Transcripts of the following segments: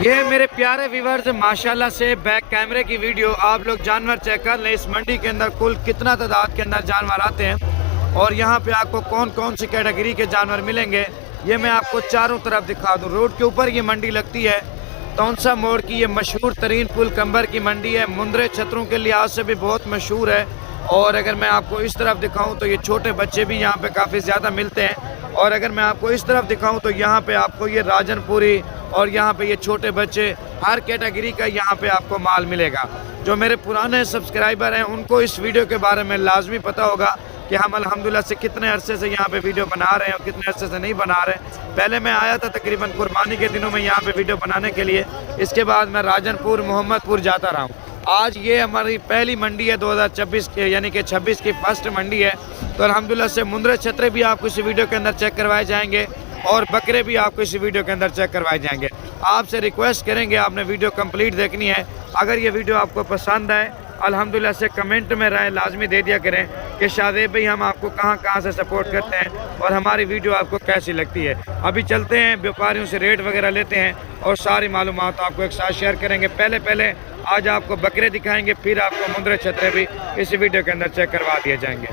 ये मेरे प्यारे व्यूवर्स माशाल्लाह से बैक कैमरे की वीडियो आप लोग जानवर चेक कर लें। इस मंडी के अंदर कुल कितना तादाद के अंदर जानवर आते हैं और यहाँ पे आपको कौन कौन सी कैटेगरी के जानवर मिलेंगे ये मैं आपको चारों तरफ दिखा दूँ। रोड के ऊपर ये मंडी लगती है। तौनसा मोड़ की ये मशहूर तरीन पुल कंबर की मंडी है। मुंद्रे छतरों के लिहाज से भी बहुत मशहूर है। और अगर मैं आपको इस तरफ दिखाऊं तो ये छोटे बच्चे भी यहाँ पे काफ़ी ज़्यादा मिलते हैं। और अगर मैं आपको इस तरफ दिखाऊं तो यहाँ पे आपको ये राजनपुरी और यहाँ पे ये छोटे बच्चे हर कैटेगरी का यहाँ पे आपको माल मिलेगा। जो मेरे पुराने सब्सक्राइबर हैं उनको इस वीडियो के बारे में लाजमी पता होगा कि हम अल्हम्दुलिल्लाह से कितने अरसे से यहाँ पे वीडियो बना रहे हैं और कितने अरसे से नहीं बना रहे। पहले मैं आया था तकरीबन कुर्बानी के दिनों में यहाँ पे वीडियो बनाने के लिए। इसके बाद मैं राजनपुर मोहम्मदपुर जाता रहा हूँ। आज ये हमारी पहली मंडी है 2026 के यानी कि 26 की फर्स्ट मंडी है। तो अल्हम्दुलिल्लाह से मुंद्रे छतरे भी आपको इस वीडियो के अंदर चेक करवाए जाएंगे और बकरे भी आपको इस वीडियो के अंदर चेक करवाए जाएंगे। आपसे रिक्वेस्ट करेंगे आपने वीडियो कंप्लीट देखनी है। अगर ये वीडियो आपको पसंद आए अल्हम्दुलिल्लाह से कमेंट में राय लाजमी दे दिया करें कि शादेब भाई हम आपको कहाँ कहाँ से सपोर्ट करते हैं और हमारी वीडियो आपको कैसी लगती है। अभी चलते हैं व्यापारियों से रेट वगैरह लेते हैं और सारी मालूमात आपको एक साथ शेयर करेंगे। पहले आज आपको बकरे दिखाएंगे, फिर आपको मुंद्रे छतरे भी इस वीडियो के अंदर चेक करवा दिए जाएंगे।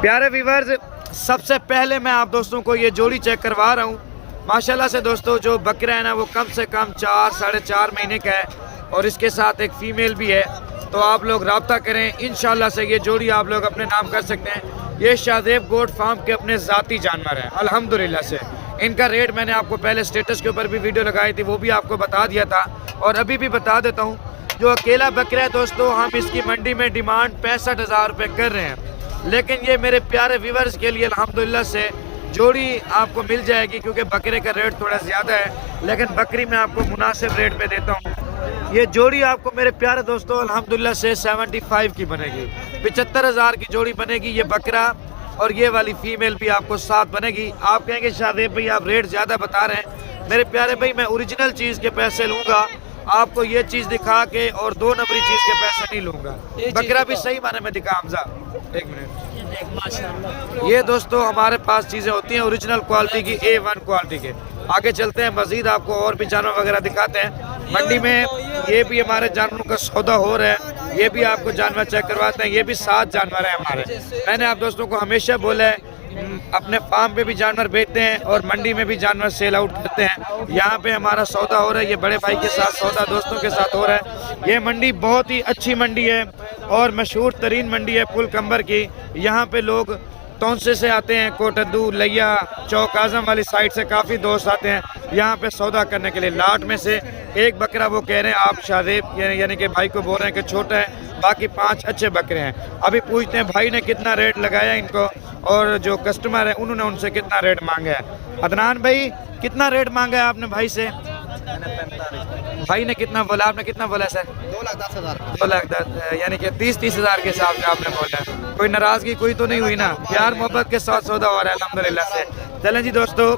प्यारे व्यूवर्स, सबसे पहले मैं आप दोस्तों को ये जोड़ी चेक करवा रहा हूँ। माशाल्लाह से दोस्तों जो बकरा है ना वो कम से कम 4 साढ़े 4 महीने का है और इसके साथ एक फ़ीमेल भी है। तो आप लोग रब्ता करें, इंशाल्लाह से ये जोड़ी आप लोग अपने नाम कर सकते हैं। ये शाहजेब गोट फार्म के अपने ज़ाती जानवर हैं अल्हम्दुलिल्लाह से। इनका रेट मैंने आपको पहले स्टेटस के ऊपर भी वीडियो लगाई थी, वो भी आपको बता दिया था और अभी भी बता देता हूँ। जो अकेला बकरा है दोस्तों हम इसकी मंडी में डिमांड 65,000 रुपये कर रहे हैं, लेकिन ये मेरे प्यारे व्यूवर्स के लिए अल्हम्दुलिल्लाह से जोड़ी आपको मिल जाएगी क्योंकि बकरे का रेट थोड़ा ज़्यादा है, लेकिन बकरी मैं आपको मुनासिब रेट पे देता हूँ। ये जोड़ी आपको मेरे प्यारे दोस्तों अल्हम्दुलिल्लाह से 75 की बनेगी, 75,000 की जोड़ी बनेगी। ये बकरा और ये वाली फीमेल भी आपको साथ बनेगी। आप कहेंगे शादेब भाई आप रेट ज़्यादा बता रहे हैं। मेरे प्यारे भाई मैं ओरिजिनल चीज़ के पैसे लूँगा, आपको ये चीज़ दिखा के और 2 नंबरी चीज़ के पैसे नहीं लूँगा। बकरा भी सही माने में दिखा हमजा। एक मिनट। ये दोस्तों हमारे पास चीज़ें होती हैं ओरिजिनल क्वालिटी की, A1 क्वालिटी के। आगे चलते हैं, मज़ीद आपको और भी जानवर वगैरह दिखाते हैं। मंडी में ये भी हमारे जानवरों का सौदा हो रहा है, ये भी आपको जानवर चेक करवाते हैं। ये भी 7 जानवर हैं हमारे। मैंने आप दोस्तों को हमेशा बोला है अपने फार्म पे भी जानवर बेचते हैं और मंडी में भी जानवर सेल आउट करते हैं। यहाँ पे हमारा सौदा हो रहा है, ये बड़े भाई के साथ सौदा दोस्तों के साथ हो रहा है। ये मंडी बहुत ही अच्छी मंडी है और मशहूर तरीन मंडी है पुल कंबर की। यहाँ पे लोग तौनसे से आते हैं, कोटद्दू लिया चौक आजम वाली साइड से काफ़ी दोस्त आते हैं यहाँ पे सौदा करने के लिए। लाट में से एक बकरा वो कह रहे हैं आप शादेब यानी कि भाई को बोल रहे हैं कि छोटा है, बाकी 5 अच्छे बकरे हैं। अभी पूछते हैं भाई ने कितना रेट लगाया इनको और जो कस्टमर है उन्होंने उनसे कितना रेट मांगा है। अदनान भाई कितना रेट मांगा है आपने भाई से? भाई ने कितना बोला, आपने कितना बोला सर? 2,10,000। 2,10,000 यानी कि 30,000 के हिसाब से आपने बोला। कोई नाराजगी कोई तो नहीं हुई ना? प्यार मोहब्बत के साथ सौदा हो रहा है अल्हम्दुलिल्लाह से। चलें जी दोस्तों,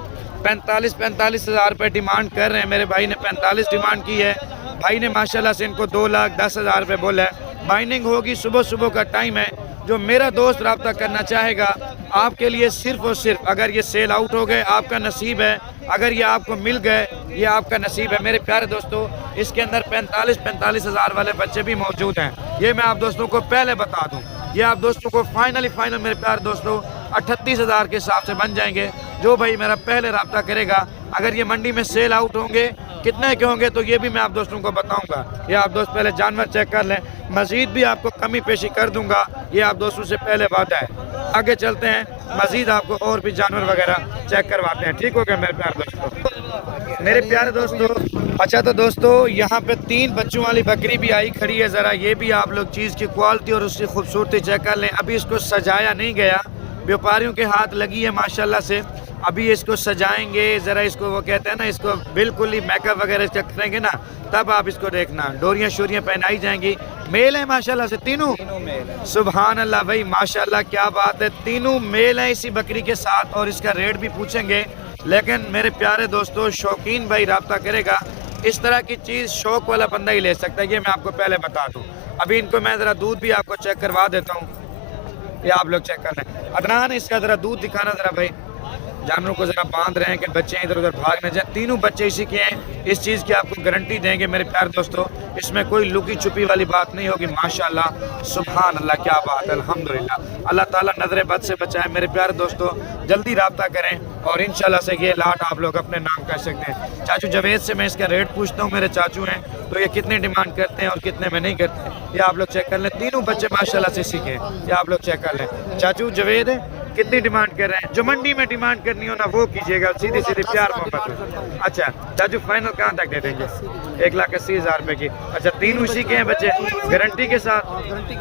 45,000 रुपये डिमांड कर रहे हैं। मेरे भाई ने 45 डिमांड की है। भाई ने माशाल्लाह से इनको 2,10,000 रुपये बोला है। बाइंडिंग होगी, सुबह का टाइम है। जो मेरा दोस्त रब्ता करना चाहेगा आपके लिए सिर्फ और सिर्फ, अगर ये सेल आउट हो गए आपका नसीब है, अगर ये आपको मिल गए ये आपका नसीब है। मेरे प्यारे दोस्तों इसके अंदर 45,000 वाले बच्चे भी मौजूद हैं। ये मैं आप दोस्तों को पहले बता दूं। ये आप दोस्तों को फाइनल मेरे प्यारे दोस्तों 38,000 के हिसाब से बन जाएंगे। जो भाई मेरा पहले रब्ता करेगा, अगर ये मंडी में सेल आउट होंगे कितने के होंगे तो ये भी मैं आप दोस्तों को बताऊंगा। ये आप दोस्त पहले जानवर चेक कर लें, मज़ीद भी आपको कमी पेशी कर दूंगा, ये आप दोस्तों से पहले वादा है। आगे चलते हैं, मज़ीद आपको और भी जानवर वगैरह चेक करवाते हैं। ठीक हो गया मेरे प्यारे दोस्तों? मेरे प्यारे दोस्तों अच्छा तो दोस्तों यहाँ पे 3 बच्चों वाली बकरी भी आई खड़ी है। ज़रा ये भी आप लोग चीज़ की क्वालिटी और उसकी खूबसूरती चेक कर लें। अभी इसको सजाया नहीं गया, व्यापारियों के हाथ लगी है माशाल्लाह से। अभी इसको सजाएंगे, ज़रा इसको वो कहते हैं ना, इसको बिल्कुल ही मेकअप वगैरह चेक करेंगे ना, तब आप इसको देखना। डोरियाँ शोरियाँ पहनाई जाएंगी। मेल है माशाल्लाह से तीनों मेल। सुभान अल्लाह भाई माशाल्लाह क्या बात है, तीनों मेल हैं इसी बकरी के साथ और इसका रेट भी पूछेंगे। लेकिन मेरे प्यारे दोस्तों शौकीन भाई रब्ता करेगा, इस तरह की चीज़ शौक वाला बंदा ही ले सकता है, ये मैं आपको पहले बता दूँ। अभी इनको मैं ज़रा दूध भी आपको चेक करवा देता हूँ, ये आप लोग चेक कर लें। अदनान इसका ज़रा दूध दिखाना ज़रा भाई। जानवरों को ज़रा बांध रहे हैं कि बच्चे इधर उधर भाग न जाए। तीनों बच्चे इसी के हैं, इस चीज़ की आपको गारंटी देंगे मेरे प्यारे दोस्तों। इसमें कोई लुकी छुपी वाली बात नहीं होगी। माशाल्लाह सुभान अल्लाह, क्या बात है, अल्हम्दुलिल्लाह। अल्लाह ताला नजर बद से बचाए मेरे प्यारे दोस्तों। जल्दी रब्ता करें और इंशाल्लाह से ये लाट आप लोग अपने नाम कर सकते हैं। चाचू जावेद से मैं इसका रेट पूछता हूँ, मेरे चाचू हैं, तो ये कितने डिमांड करते हैं और कितने में नहीं करते हैं, ये आप लोग चेक कर लें। तीनों बच्चे माशाल्लाह से सीखे हैं, ये आप लोग चेक कर लें। चाचू जावेद कितनी डिमांड कर रहे हैं? जो मंडी में डिमांड करनी हो ना वो कीजिएगा, सीधी सीधी प्यार मोहब्बत। अच्छा चाचू फाइनल कहाँ तक दे देंगे? 1,80,000 रुपए की। अच्छा तीनों इसी के हैं बच्चे गारंटी के साथ?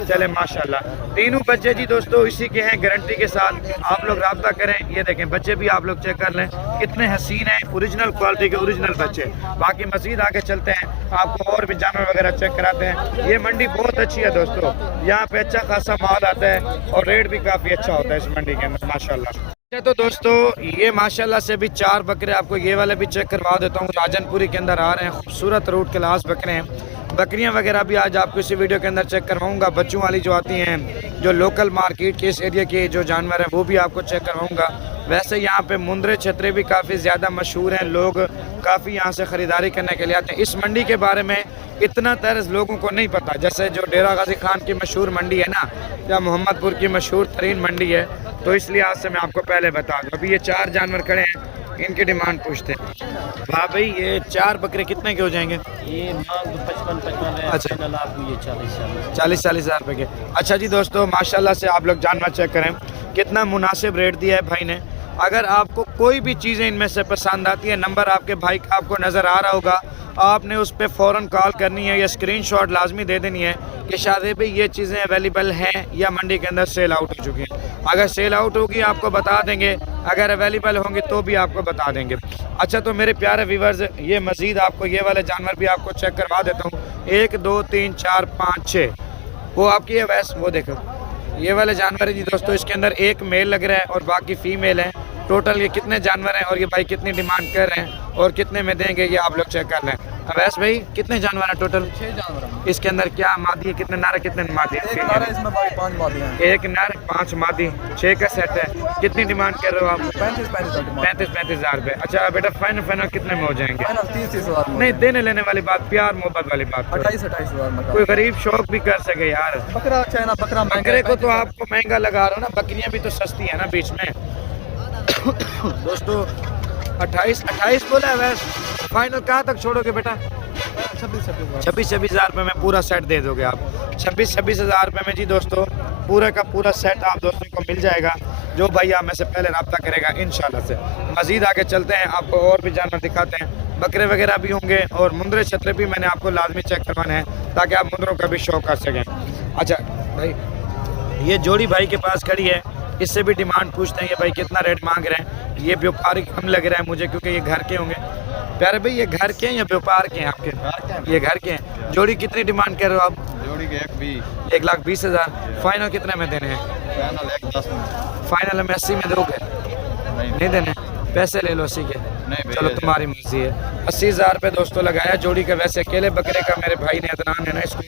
चले माशाल्लाह, तीनों बच्चे जी दोस्तों इसी के हैं गारंटी के साथ। आप लोग रब्ता करें। ये देखें बच्चे भी आप लोग चेक कर लें, कितने हसीन हैं, ओरिजिनल क्वालिटी के ओरिजिनल बच्चे। बाकी मजीद आगे चलते हैं, आपको और भी जानवर वगैरह चेक कराते हैं। ये मंडी बहुत अच्छी है दोस्तों, यहाँ पे अच्छा खासा माल आता है और रेट भी काफ़ी अच्छा होता है इस मंडी के अंदर माशाल्लाह। तो दोस्तों ये माशाल्लाह से भी 4 बकरे आपको ये वाले भी चेक करवा देता हूँ। राजनपुरी के अंदर आ रहे हैं, खूबसूरत रूट के लाश बकरे हैं। बकरियां वगैरह भी आज आपको इसी वीडियो के अंदर चेक करवाऊंगा। बच्चों वाली जो आती हैं, जो लोकल मार्केट के इस एरिया के जो जानवर हैं वो भी आपको चेक करवाऊंगा। वैसे यहाँ पे मुंद्रे छतरे भी काफ़ी ज़्यादा मशहूर हैं, लोग काफ़ी यहाँ से ख़रीदारी करने के लिए आते हैं। इस मंडी के बारे में इतना तर्ज लोगों को नहीं पता, जैसे जो डेरा गाजी खान की मशहूर मंडी है ना, या मोहम्मदपुर की मशहूर तरीन मंडी है, तो इसलिए आज से मैं आपको पहले बता दूँ। अभी ये 4 जानवर खड़े हैं, इनकी डिमांड पूछते हैं। हाँ भाई ये 4 बकरे कितने के हो जाएंगे? ये मांग 55 है। अच्छा। आपको ये 40 हज़ार रुपए के। अच्छा जी दोस्तों माशाल्लाह से आप लोग जानवर चेक करें, कितना मुनासिब रेट दिया है भाई ने। अगर आपको कोई भी चीज़ें इनमें से पसंद आती है, नंबर आपके भाई का आपको नज़र आ रहा होगा, आपने उस पर फ़ौरन कॉल करनी है या स्क्रीनशॉट लाजमी दे देनी है कि शादी भाई ये चीज़ें अवेलेबल हैं या मंडी के अंदर सेल आउट हो चुकी हैं। अगर सेल आउट होगी आपको बता देंगे, अगर अवेलेबल होंगे तो भी आपको बता देंगे। अच्छा तो मेरे प्यारे व्यूवर्स, ये मज़ीद आपको ये वाले जानवर भी आपको चेक करवा देता हूँ। 1 2 3 4 5 6 वो आपकी है वैसे, वो देखो ये वाले जानवर है जी दोस्तों। इसके अंदर एक मेल लग रहा है और बाकी फीमेल है। टोटल ये कितने जानवर हैं और ये भाई कितनी डिमांड कर रहे हैं और कितने में देंगे ये आप लोग चेक कर लें। अवैस भाई कितने जानवर हैं टोटल? 6 जानवर। इसके अंदर क्या मादी है, कितने नर कितने मादी है? इसमें 5 मादी हैं। 1 नर 5 मादी, 6 का सेट है। कितनी डिमांड कर रहे हो आप? 35 हज़ार रुपये। अच्छा बेटा फाइनल कितने में हो जाएंगे? 30 हज़ार। नहीं देने लेने वाली बात, प्यार मोहब्बत वाली बात। 28 हज़ार में कोई गरीब शौक भी कर सके यार। बकरा अच्छा है ना, बकरे को तो आपको महंगा लगा रहा हो ना, बकरियां भी तो सस्ती है ना बीच में। दोस्तों 28 बोला है वैसे, फाइनल कहाँ तक छोड़ोगे बेटा? 26 हज़ार रुपये में पूरा सेट दे दोगे आप? 26 हज़ार रुपये में जी दोस्तों पूरा का पूरा सेट आप दोस्तों को मिल जाएगा, जो भाई आप में से पहले रब्ता करेगा इंशाल्लाह से। मज़ीद आगे चलते हैं, आपको और भी जानवर दिखाते हैं। बकरे वगैरह भी होंगे और मुंद्रे छतरे भी मैंने आपको लाजमी चेक करवाने हैं ताकि आप मुंद्रों का भी शौक कर सकें। अच्छा भाई ये जोड़ी भाई के पास खड़ी है, इससे भी डिमांड पूछते हैं। ये भाई कितना रेट मांग रहे हैं? ये व्यापारी कम लग रहा है मुझे क्योंकि ये घर के होंगे। प्यारे भाई ये घर के हैं या व्यापार के हैं आपके? ये घर के हैं। जोड़ी कितनी डिमांड कर रहे हो आप? जोड़ी के 1,20,000। फाइनल कितने में देने हैं? फाइनल में 80 में दोगे? नहीं देने, पैसे ले लो 80 के। चलो तुम्हारी मर्जी है। 80,000 रुपये दोस्तों लगाया जोड़ी का। वैसे अकेले बकरे का मेरे भाई ने अदनान है ना, इसको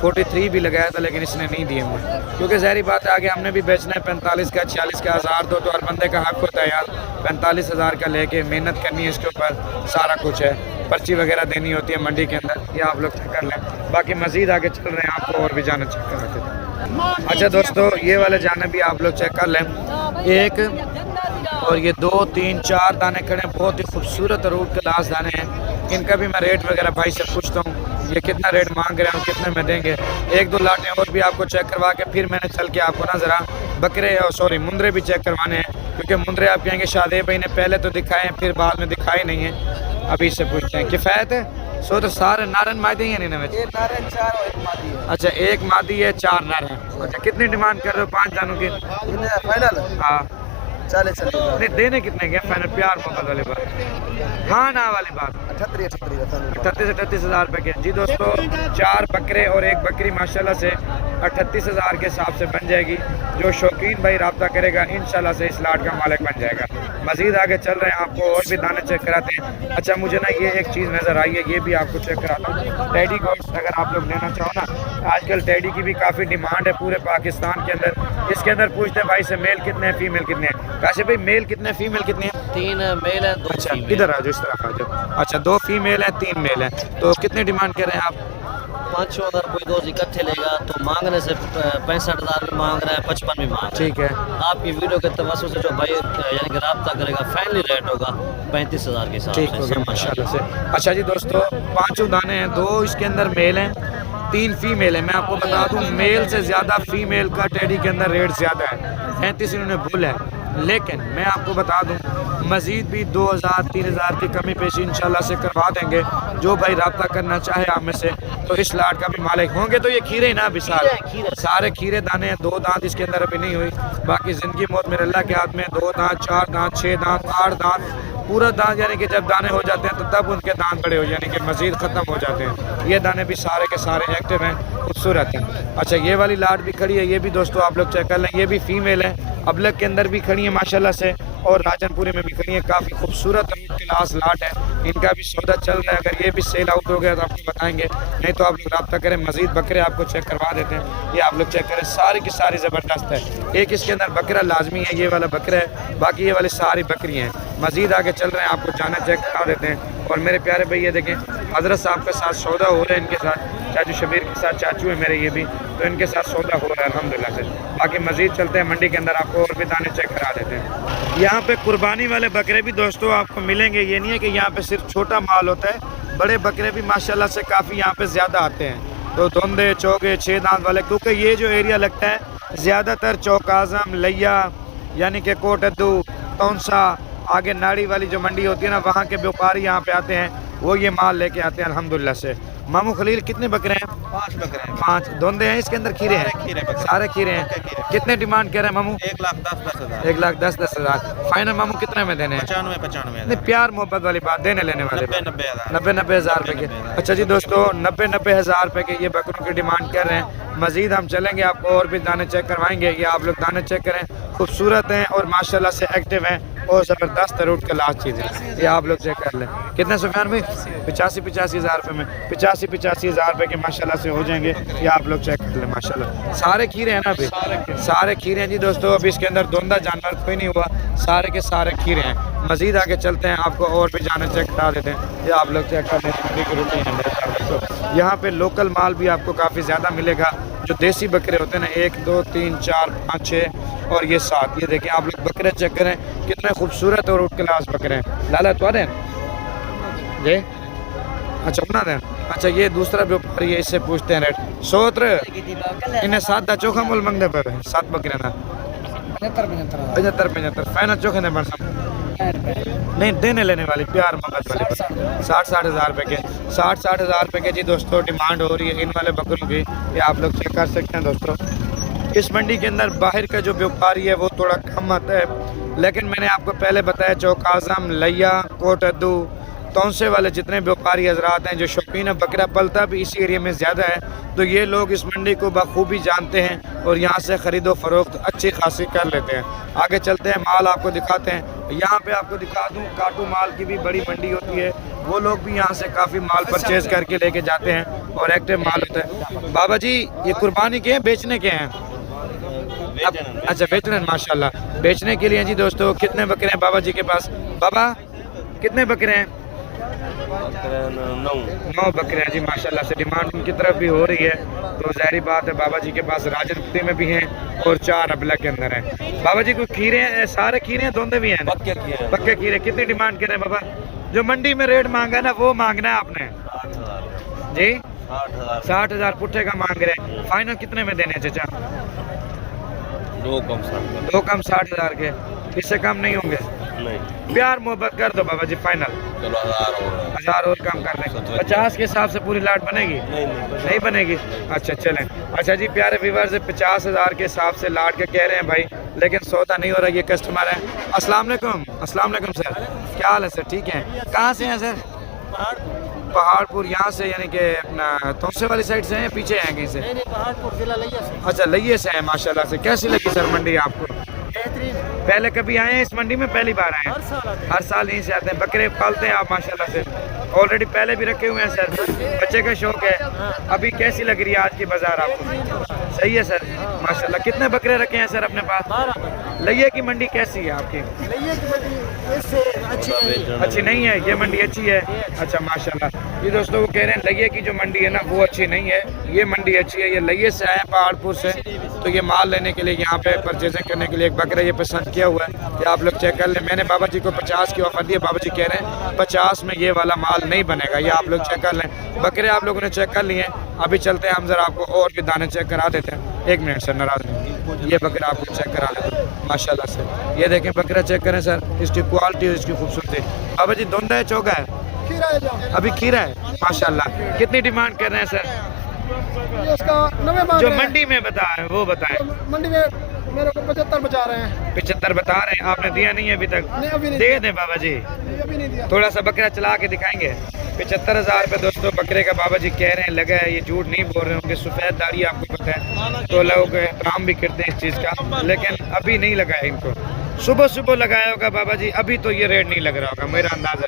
43 भी लगाया था लेकिन इसने नहीं दिए मुझे, क्योंकि ज़ाहिर बात है आगे हमने भी बेचना है। 45 का 46 का 1000 दो तो हर बंदे का हक होता है यार। 45 हज़ार का लेके मेहनत करनी है इसके ऊपर, सारा कुछ है, पर्ची वगैरह देनी होती है मंडी के अंदर, ये आप लोग चेक कर लें। बाकी मज़ीद आगे चल रहे हैं, आपको और भी जाना चेक कर रहे थे। अच्छा दोस्तों ये वाले जाने भी आप लोग चेक कर लें। 1 और ये 2 3 4 दाने खड़े हैं, बहुत ही खूबसूरत रूट के लाश दाने हैं। इनका भी मैं रेट वगैरह भाई से पूछता हूँ, ये कितना रेट मांग रहे हैं, कितने में देंगे। 1 2 लाटें और भी आपको चेक करवा के फिर मैंने चल के आपको ना ज़रा बकरे और सॉरी मुंद्रे भी चेक करवाने हैं, क्योंकि मुंद्रे आप कहेंगे शादी भाई ने पहले तो दिखाए हैं फिर बाद में दिखाए नहीं है। अभी इससे पूछते हैं किफ़ायत है। सो तो सारे नारन मादी हैं नहीं? अच्छा 1 मादी है 4 नर हैं। अच्छा कितनी डिमांड कर रहे हो 5 जानों की? फाइनल हाँ 40 नहीं देने कितने के? फाइनल प्यार मोहब्बत वाली बात, हाँ ना वाली बात। 38 हज़ार रुपये के जी दोस्तों। 4 बकरे और 1 बकरी माशाल्लाह से 38,000 के हिसाब से बन जाएगी। जो शौकीन भाई रब्ता करेगा इंशाल्लाह से इस लाट का मालिक बन जाएगा। मज़ीद आगे चल रहे हैं, आपको और भी दाने चेक कराते हैं। अच्छा मुझे ना ये एक चीज़ नज़र आई है, ये भी आपको चेक कराता हूँ। टेडी गोट्स अगर आप लोग लेना चाहो ना, आजकल टेडी की भी काफ़ी डिमांड है पूरे पाकिस्तान के अंदर। इसके अंदर पूछते हैं भाई से मेल कितने हैं, फीमेल कितने हैं। काशिफ भाई मेल कितने हैं, फीमेल कितने हैं? 3 मेल है, 2 अच्छा फीमेल। इधर आ जाओ, इस तरफ आ जाओ। अच्छा 2 फीमेल हैं 3 मेल हैं, तो कितने डिमांड कर रहे हैं आप? 5 अगर कोई दोस्त इकट्ठे लेगा तो मांगने से 65,000 भी मांग रहा है, 55 भी मांग रहा है। ठीक है, आपकी वीडियो के तवज्जो से जो भाई यानी कि रब्ता करेगा फाइनली रेट होगा 35,000 के हिसाब ठीक हो गया माशाल्लाह से। अच्छा जी दोस्तों, 5 दाने हैं, 2 इसके अंदर मेल हैं, 3 फीमेल है। मैं आपको बता दूं मेल से ज़्यादा फीमेल का टेडी के अंदर रेट ज़्यादा है, 35 इन्होंने बोला है। लेकिन मैं आपको बता दूं मज़ीद भी 2,000-3,000 की कमी पेशी इंशाल्लाह से करवा देंगे। जो भाई रब्ता करना चाहे आप में से तो इस लाट का भी मालिक होंगे। तो ये खीरे ना अभी सारे खीरे दाने हैं, 2 दांत इसके अंदर अभी नहीं हुई। बाकी ज़िंदगी मौत मेरे अल्लाह के हाथ में। 2 दांत, 4 दांत, 6 दांत, 8 दांत, पूरा दांत यानी कि जब दाने हो जाते हैं तो तब उनके दांत बड़े हो यानी कि मज़ीद ख़त्म हो जाते हैं। ये दाने भी सारे के सारे एक्टिव हैं, खूबसूरत हैं। अच्छा ये वाली लाट भी खड़ी है, ये भी दोस्तों आप लोग चेक कर लें, ये भी फीमेल है। अबलग के अंदर भी खड़ी है माशाल्लाह से, और राजनपुरी में भी खड़ी है। काफ़ी खूबसूरत क्लास लाट है, इनका भी सौदा चल रहा है। अगर ये भी सेल आउट हो गया तो आपको बताएंगे, नहीं तो आप लोग रब्ता करें। मज़ीद बकरे आपको चेक करवा देते हैं, ये आप लोग चेक करें, सारी की सारी ज़बरदस्त है। एक इसके अंदर बकरा लाजमी है, ये वाला बकरा है, बाकी ये वाली सारी बकरी हैं। मज़ीद आगे चल रहे हैं, आपको जाना चेक करा देते हैं। और मेरे प्यारे भाई ये देखें, हज़रत साहब के साथ सौदा हो रहा है, इनके साथ चाचू शबीर के साथ चाचू है मेरे, ये भी तो इनके साथ सौदा हो रहा है अल्हम्दुलिल्लाह से। बाकी मज़ीद चलते हैं मंडी के अंदर, आपको और भी दाने चेक करा देते हैं। यहाँ पे कुर्बानी वाले बकरे भी दोस्तों आपको मिलेंगे। ये नहीं है कि यहाँ पे सिर्फ छोटा माल होता है, बड़े बकरे भी माशाल्लाह से काफ़ी यहाँ पे ज़्यादा आते हैं। तो धुंधे चौके 6 दांत वाले, क्योंकि ये जो एरिया लगता है ज़्यादातर चौक आज़म, लैया यानी कि कोटद्दू, तौंसा, आगे नाड़ी वाली जो मंडी होती है ना, वहाँ के व्यापारी यहाँ पे आते हैं, वो ये माल लेके आते हैं अल्हम्दुलिल्लाह से। मामू खलील कितने बकरे हैं? 5 बकरे हैं। 5 धुंधे हैं, इसके अंदर खीरे हैं, सारे खीरे हैं। कितने डिमांड कर रहे हैं मामू? 1,10,10,000। 1,10,10,000 फाइनल मामू कितने में देने हैं? 95,95,000। नहीं प्यार मोहब्बत वाली बात, देने लेने वाले 90,000। 90,000 रुपए के। अच्छा जी दोस्तों, 90,000 रुपए के ये बकरों की डिमांड कर रहे हैं। मज़ीद हम चलेंगे, आपको और भी दाने चेक करवाएंगे। ये आप लोग दाने चेक करें, खूबसूरत हैं और माशाल्लाह से एक्टिव हैं और ज़बरदस्त रूट का लास्ट चीज़ है। ये आप लोग चेक कर लें। कितने सुफियान भाई? 85,000 रुपये में 85,000 रुपये के माशाल्लाह से हो जाएंगे। ये आप लोग चेक कर लें माशाल्लाह। सारे खीरे हैं ना अभी? सारे खीरे हैं जी दोस्तों। अभी इसके अंदर धुंधा जानवर कोई नहीं हुआ, सारे के सारे खीरे हैं। मज़ीद आगे चलते हैं, आपको और भी जाने चेक करा देते हैं। ये आप लोग चेक कर लें, मंडी की रूटीन है मेरे ख्याल में। तो यहाँ पे लोकल माल भी आपको काफ़ी ज़्यादा मिलेगा। जो देसी बकरे होते हैं ना, 1 2 3 4 5 6 और ये 7, ये देखें आप लोग बकरे चेक करें, कितने खूबसूरत और क्लास बकरे हैं। लाला तो दें जी, अच्छा बना दें। अच्छा ये दूसरा व्यापारी है, इससे पूछते हैं रेट। सोत्र इन्हें 7 दा चोखा मोल मंगने पर 7 बकरे ना 75 फाइनल चोखे ने बन नहीं देने लेने वाली प्यार मोहब्बत वाली 60 हज़ार रुपये के 60 हज़ार रुपये के जी दोस्तों डिमांड हो रही है इन वाले बकरों की। ये आप लोग चेक कर सकते हैं दोस्तों। इस मंडी के अंदर बाहर का जो व्यापारी है वो थोड़ा कम आता है, लेकिन मैंने आपको पहले बताया चौक आज़म, लैया, कोटद्दू, तौंसे वाले जितने व्यापारी हजरात हैं जो शौकीन है, बकरा पलता भी इसी एरिया में ज़्यादा है, तो ये लोग इस मंडी को बखूबी जानते हैं और यहाँ से ख़रीदो फरोख्त अच्छी खासी कर लेते हैं। आगे चलते हैं, माल आपको दिखाते हैं। यहाँ पे आपको दिखा दूँ काटू माल की भी बड़ी मंडी होती है, वो लोग भी यहाँ से काफ़ी माल परचेज करके लेके जाते हैं और एक्टिव माल होता है। बाबा जी ये कुर्बानी के हैं बेचने के हैं? अच्छा बेचने हैं, माशाल्लाह बेचने के लिए जी दोस्तों। कितने बकरे हैं बाबा जी के पास? बाबा कितने बकरे हैं? 9 बकरे हैं जी माशाल्लाह से। डिमांड उनकी तरफ भी हो रही है, तो ज़ाहिर बात है बाबा जी के पास राजनपुरी में भी हैं और 4 अबला के अंदर हैं। बाबा जी को खीरे हैं, सारे खीरे हैं, धोंदे भी हैं? पक्के खीरे। कितनी डिमांड करें बाबा? जो मंडी में रेट मांगा है ना वो मांगना है आपने जी? 60 हज़ार पुट्ठे का मांग रहे हैं। फाइनल कितने में देने चाचा? 2 कम 60 हज़ार के, इससे कम नहीं होंगे? नहीं, प्यार मोहब्बत कर दो बाबा जी फाइनल। चलो 1000 और कम कर दें। 50 के हिसाब से पूरी लाट बनेगी? नहीं बनेगी। अच्छा चलें। अच्छा जी प्यारे व्यूअर्स, 50 हज़ार के हिसाब से लाट के कह रहे हैं भाई, लेकिन सौदा नहीं हो रहा। ये कस्टमर है। अस्सलाम वालेकुम। अस्सलाम वालेकुम सर, क्या हाल है सर? ठीक है। कहाँ से हैं सर? पहाड़पुर यहाँ से यानी कि अपना तोमसे वाली साइड से हैं या पीछे हैं कहीं से? नहीं पहाड़पुर जिला लिया से। अच्छा लइये से हैं माशाल्लाह से। कैसी लगी सर मंडी आपको? बेहतरीन। पहले कभी आए हैं इस मंडी में? पहली बार आए हैं? हर साल आते हैं। हर साल यहीं से आते हैं। बकरे पालते हैं आप माशाल्लाह से? ऑलरेडी पहले भी रखे हुए हैं सर? बच्चे का शौक है। अभी कैसी लग रही है आज की बाजार आपको? सही है सर माशाल्लाह। कितने बकरे रखे हैं सर अपने पास? 12 लइये की मंडी कैसी है आपकी? लिया की मंडी इससे अच्छी है। अच्छी नहीं है? ये मंडी अच्छी है। अच्छा माशाल्लाह। ये दोस्तों वो कह रहे हैं लइये की जो मंडी है ना वो अच्छी नहीं है, ये मंडी अच्छी है। ये लइये से आए पहाड़पुर से, तो ये माल लेने के लिए यहाँ पे परचेजिंग करने के लिए एक बकरा ये पसंद किया हुआ है। ये आप लोग चेक कर लें। मैंने बाबा जी को 50 की ऑफर दी है। बाबा जी कह रहे हैं 50 में ये वाला माल नहीं बनेगा। ये आप लोग चेक कर लें। बकरे आप लोगों ने चेक कर लिए हैं। अभी चलते हैं हम जरा आपको और भी दाने चेक करा देते हैं। 1 मिनट सर, नाराज नहीं। ये बकरा आपको चेक करा देते हैं माशाल्लाह से। ये देखें बकरा चेक करें सर, इसकी क्वालिटी और इसकी खूबसूरती। बाबा जी दोंदा है चौका है? अभी खीरा है माशाल्लाह। कितनी डिमांड कर रहे हैं सर? इसका 90 मांग जो रहे हैं। मंडी में बताए वो बताएं। मंडी में मेरे को 75 बचा रहे हैं। 75 बता रहे हैं, आपने दिया नहीं है अभी तक? नहीं अभी नहीं दे दें बाबा जी, अभी नहीं दिया। थोड़ा सा बकरा चला के दिखाएंगे। 75,000 रुपये दोस्तों बकरे का बाबा जी कह रहे हैं। लगा है, ये झूठ नहीं बोल रहे होंगे। सफ़ेद दाढ़ी आपको पता है तो लोग एहतराम भी करते हैं इस चीज़ का, लेकिन अभी नहीं लगाया इनको। सुबह सुबह लगाया होगा बाबा जी, अभी तो ये रेट नहीं लग रहा होगा मेरा अंदाजा।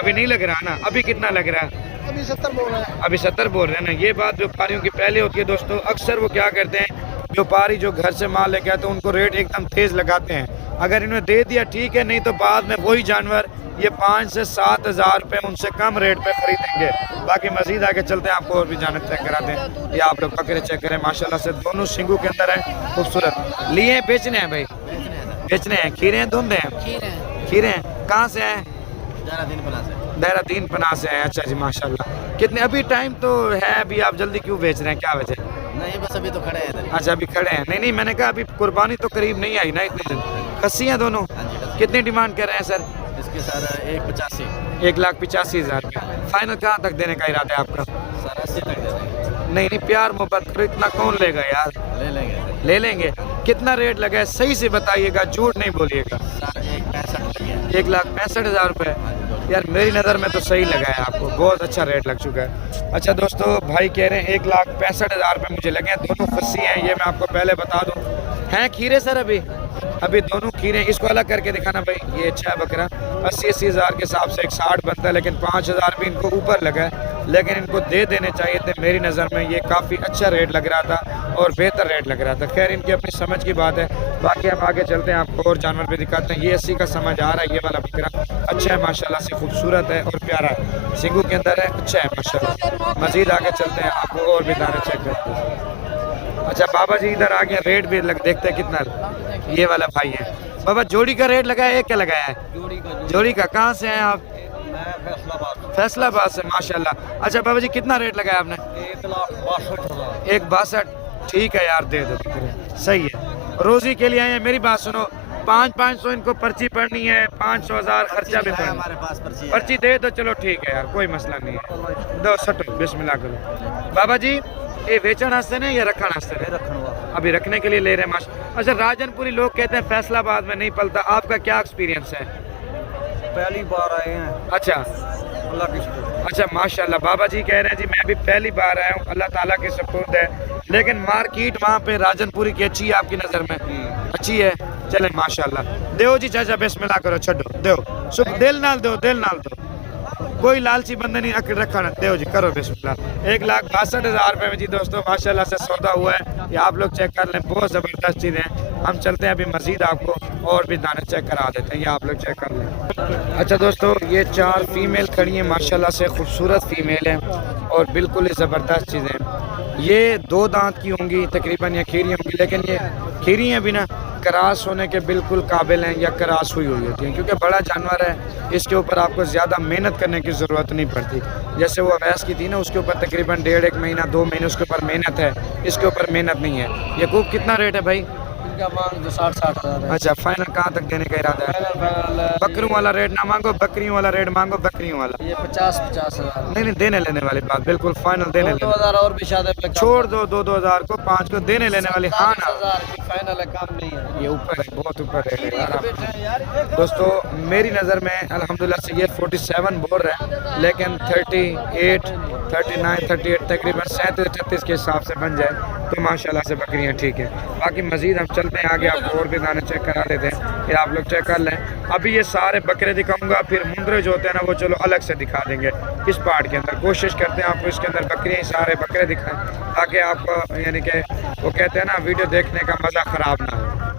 अभी नहीं लग रहा ना? अभी कितना लग रहा है? अभी 70 बोल रहे हैं। अभी 70 बोल रहे हैं ना। ये बात व्यापारियों की पहले होती है दोस्तों। अक्सर वो क्या करते हैं, व्यापारी जो घर से माल लेके आते हैं उनको रेट एकदम तेज़ लगाते हैं। अगर इन्होंने दे दिया ठीक है, नहीं तो बाद में वही जानवर ये 5 से 7 हज़ार रुपये उनसे कम रेट पे खरीदेंगे। बाकी मजीद आगे चलते हैं, आपको और भी जानवर चेक कराते हैं। ये आप लोग बकरे चेक करें माशाल्लाह से, दोनों सिंगू के अंदर है, खूबसूरत। लिए बेचने हैं भाई? बेचने हैं। खीरे हैं धुंधे हैं? खीरे हैं। कहाँ से आए? देहरादून पनाह से हैं। अच्छा जी माशाल्लाह। कितने अभी टाइम तो है, अभी आप जल्दी क्यों बेच रहे हैं, क्या वजह? नहीं बस अभी तो खड़े हैं। अच्छा अभी खड़े हैं। नहीं मैंने कहा अभी कुर्बानी तो करीब नहीं आई ना इतनी जल्दी। खस्सी हैं दोनों? कितनी डिमांड कर रहे हैं सर? इसके सर 185। 1,85,000 रुपये। फाइनल कहाँ तक देने का इरादा है आपका? सर 80 तक दे देंगे। नहीं प्यार मोहब्बत करो, इतना कौन लेगा यार? ले लेंगे। कितना रेट लगा है सही से बताइएगा, झूठ नहीं बोलिएगा। सर 165 लगे। 1,65,000 रुपये यार मेरी नज़र में तो सही लगा है आपको, बहुत अच्छा रेट लग चुका है। अच्छा दोस्तों भाई कह रहे हैं 1,65,000 रुपये मुझे लगे हैं। दोनों खस्सी हैं, ये मैं आपको पहले बता दूं। हैं खीरे सर? अभी दोनों खीरे। इसको अलग करके दिखाना भाई। ये अच्छा है बकरा। 80 हज़ार के हिसाब से 60 बनता है, लेकिन 5,000 भी इनको ऊपर लगा है, लेकिन इनको दे देने चाहिए थे। मेरी नज़र में ये काफ़ी अच्छा रेट लग रहा था और बेहतर रेट लग रहा था। खैर इनकी अपनी समझ की बात है। बाकी हम आगे चलते हैं, आपको और जानवर भी दिखाते हैं। ये 80 का समझ आ रहा है। ये वाला बकरा अच्छा है माशाल्लाह से, खूबसूरत है और प्यारा है, सिंगू के अंदर है, अच्छा है माशाल्लाह। मज़ीद आगे चलते हैं, आपको और भी दाने चेक करते हैं। अच्छा बाबा जी इधर आ गया, रेट भी देखते हैं कितना। ये वाला भाई है बाबा, जोड़ी का रेट लगाया है? क्या लगाया है? जोड़ी का। कहाँ से हैं आप? फैसलाबाद से माशाल्लाह। अच्छा बाबा जी कितना रेट लगाया आपने? 1,62,000। ठीक है यार, दे दो, सही है। रोजी के लिए आए हैं। मेरी बात सुनो, 500 इनको पर्ची पढ़नी है, 500 हज़ार खर्चा भी पड़ना। हमारे पास पर्ची दे दो, चलो ठीक है यार, कोई मसला नहीं है। दो सटो, बिस्मिल्लाह करो। बाबा जी ये बेचन वास्ते ने या रखने वास्ते? अभी रखने के लिए ले रहे हैं माशा। अच्छा राजनपुरी लोग कहते हैं फैसलाबाद में नहीं पलता, आपका क्या एक्सपीरियंस है? पहली बार आए हैं। अच्छा अल्लाह की शुक्र। अच्छा माशाल्लाह। बाबा जी कह रहे हैं जी मैं भी पहली बार आया हूँ, अल्लाह ताला के सपोर्ट है, लेकिन मार्केट वहाँ पे राजनपुरी की अच्छी है आपकी नज़र में? अच्छी है, चले माशाल्लाह। देव जी चाचा बिस्मिल्लाह करो, छो देव शुभ दिल नाल दो, दिल नाल दो, कोई लालची बंदे नहीं रखा ना। देव जी करो बिस्मिल्लाह। 1,62,000 रुपये में जी दोस्तों माशाल्लाह से सौदा हुआ है। ये आप लोग चेक कर लें, बहुत ज़बरदस्त चीज़ें हैं। हम चलते हैं अभी मज़ीद, आपको और भी दाने चेक करा देते हैं। ये आप लोग चेक कर लें। अच्छा दोस्तों ये 4 फीमेल खड़ी हैं माशाल्लाह से, खूबसूरत फीमेल हैं और बिल्कुल ही ज़बरदस्त चीज़ें हैं। ये 2 दांत की होंगी तकरीबन या खीरी होंगी, लेकिन ये खीरी हैं भी ना, क्रॉस होने के बिल्कुल काबिल हैं या क्रॉस हुई होती हैं, क्योंकि बड़ा जानवर है, इसके ऊपर आपको ज़्यादा मेहनत करने की ज़रूरत नहीं पड़ती। जैसे वो अवैस की थी ना, उसके ऊपर तकरीबन 1.5 महीना 2 महीने उसके ऊपर मेहनत है, इसके ऊपर मेहनत नहीं है। यकूब कितना रेट है भाई? इनका मांग जो 60,000 है। अच्छा, फाइनल कहाँ तक देने का इरादा है? बकरियों वाला रेट ना मांगो, बकरियों वाला रेट मांगो, बकरियों वाला। ये 50,000। नहीं नहीं, देने लेने वाली बात, बिल्कुल फाइनल देने लेने। 2,000 और भी शायद पे छोड़ दो 2,000 को, 5 को देने लेने वाली। हाँ ना, 40,000 की फाइनल है, कम नहीं है। ये ऊपर है, बहुत ऊपर है दोस्तों। मेरी नज़र में अल्हम्दुलिल्लाह से ये 47 बोल रहे हैं, लेकिन 38, 39, 38 तकरीबन 37-38 के हिसाब से बन जाए तो माशाल्लाह से बकरियां ठीक है। बाकी मज़ीद हम चलते हैं आगे, आपको और भी दाने चेक करा देते हैं, ये आप लोग चेक कर लें। अभी ये सारे बकरे दिखाऊंगा, फिर मुंदरे जो होते हैं ना वो चलो अलग से दिखा देंगे इस पार्ट के अंदर। कोशिश करते हैं आपको इसके अंदर बकरियां ही सारे बकरे दिखाएं, ताकि आपको यानी कि वो कहते हैं ना वीडियो देखने का मज़ा ख़राब ना हो।